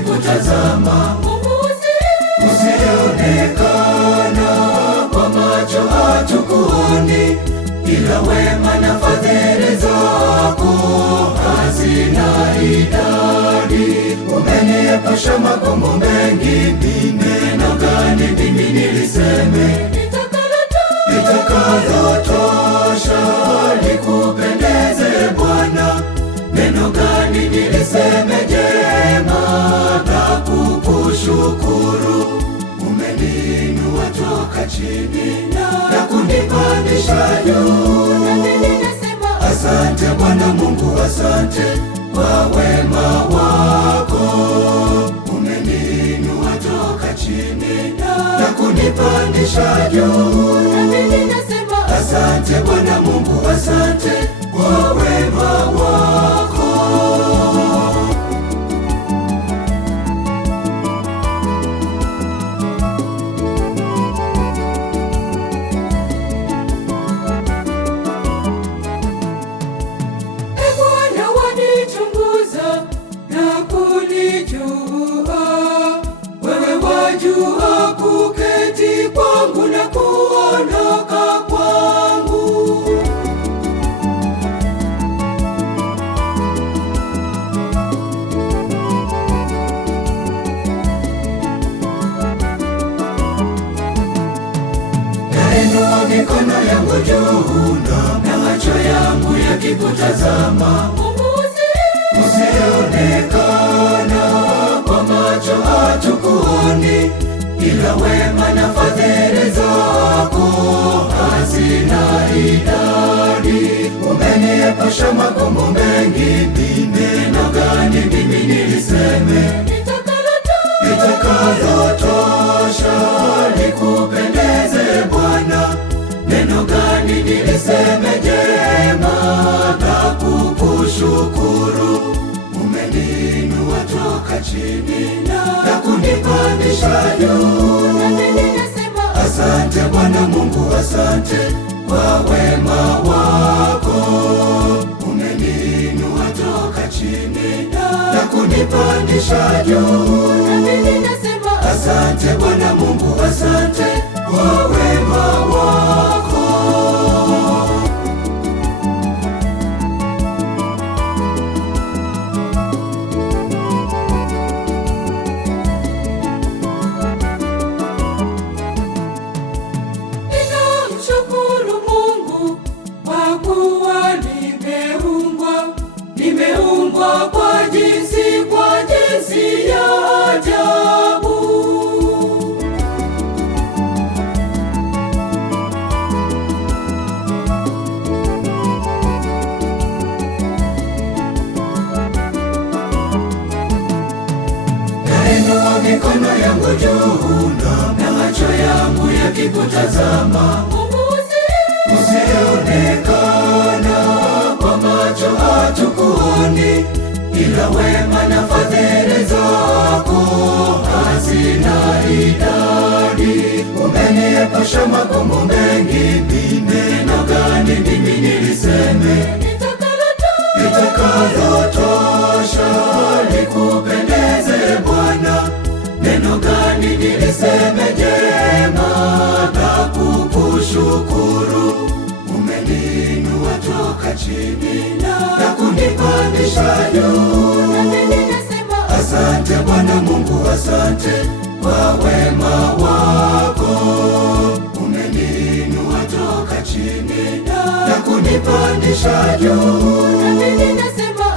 yakikutazama, usionekana kwa macho hatukuoni, ila wema na fadhili zako hazina idadi. Umeniepusha magumu mengi, ni neno gani mimi niliseme litakalotosha likupendeze Bwana? Neno gani niliseme jema na kukushukuru? Umeniinua toka chini na kunipandisha juu. Asante Bwana Mungu, asante kwa wema wako. Umeniinua toka chini na kunipandisha juu. Asante Bwana Mungu, asante kwa wema wako. Wewe wajua kuketi kwangu na kuondoka kwangu. Nainua mikono yangu juu na macho yangu yakikutazama, usionekana kwa macho hatukuoni, ila wema na fadhili zako hazina idadi. Umeniepusha magumu mengi, ni neno gani mimi niliseme litakalotosha likupendeze Bwana? Neno gani niliseme jema na kukushukuru? Umeniinua toka chini na kunipandisha juu. Asante Bwana Mungu, asante kwa wema wako. Umeniinua toka chini na kunipandisha juu. Asante Bwana Mungu, asante kwa wema wako. Nimeumbwa kwa jinsi ya ajabu. Nainua mikono yangu juu na macho yangu yakikutazama, usionekana kwa macho hatukuoni, ila wema na fadhili zako hazina idadi. Umeniepusha magumu mengi, ni neno gani mimi niliseme litakalotosha likupendeze Bwana? Neno gani niliseme jema na kukushukuru? Umeniinua toka chini na kunipandisha juu. Asante Bwana Mungu, asante kwa wema wako. Umeniinua toka chini na kunipandisha juu.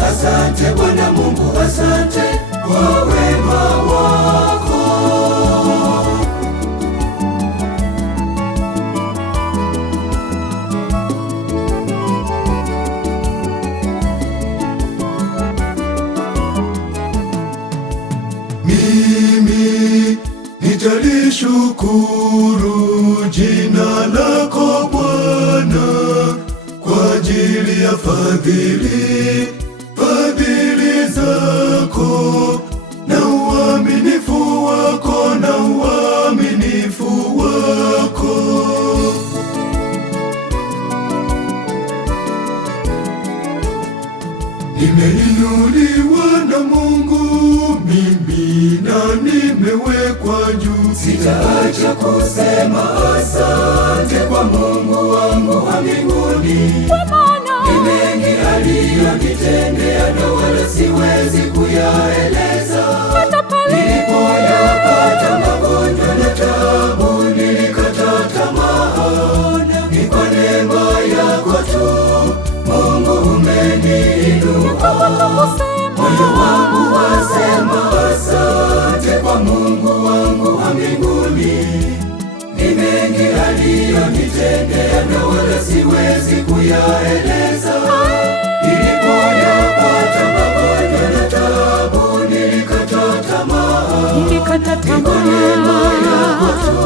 Asante Bwana Mungu, asante kwa wema wako. Mimi nitalishukuru jina lako Bwana kwa ajili ya fadhili zako na uaminifu wako na uaminifu wako. Nimeinuliwa na Mungu mimi nimewekwa juu. Sitaacha kusema asante kwa Mungu wangu wa mbinguni. Ni mengi aliyonitendea na wala siwezi kuyaeleza. Nilipoyapata magonjwa na taabu, nilikata tamaa. Ni kwa neema yako tu Mungu umeniinua. Moyo wangu wasema asante kwa Mungu wangu wa mbinguni. Ni mengi aliyonitendea na wala siwezi kuyaeleza. Nilipoyapata magonjwa na taabu, nilikata tamaa. Ni kwa neema yako tu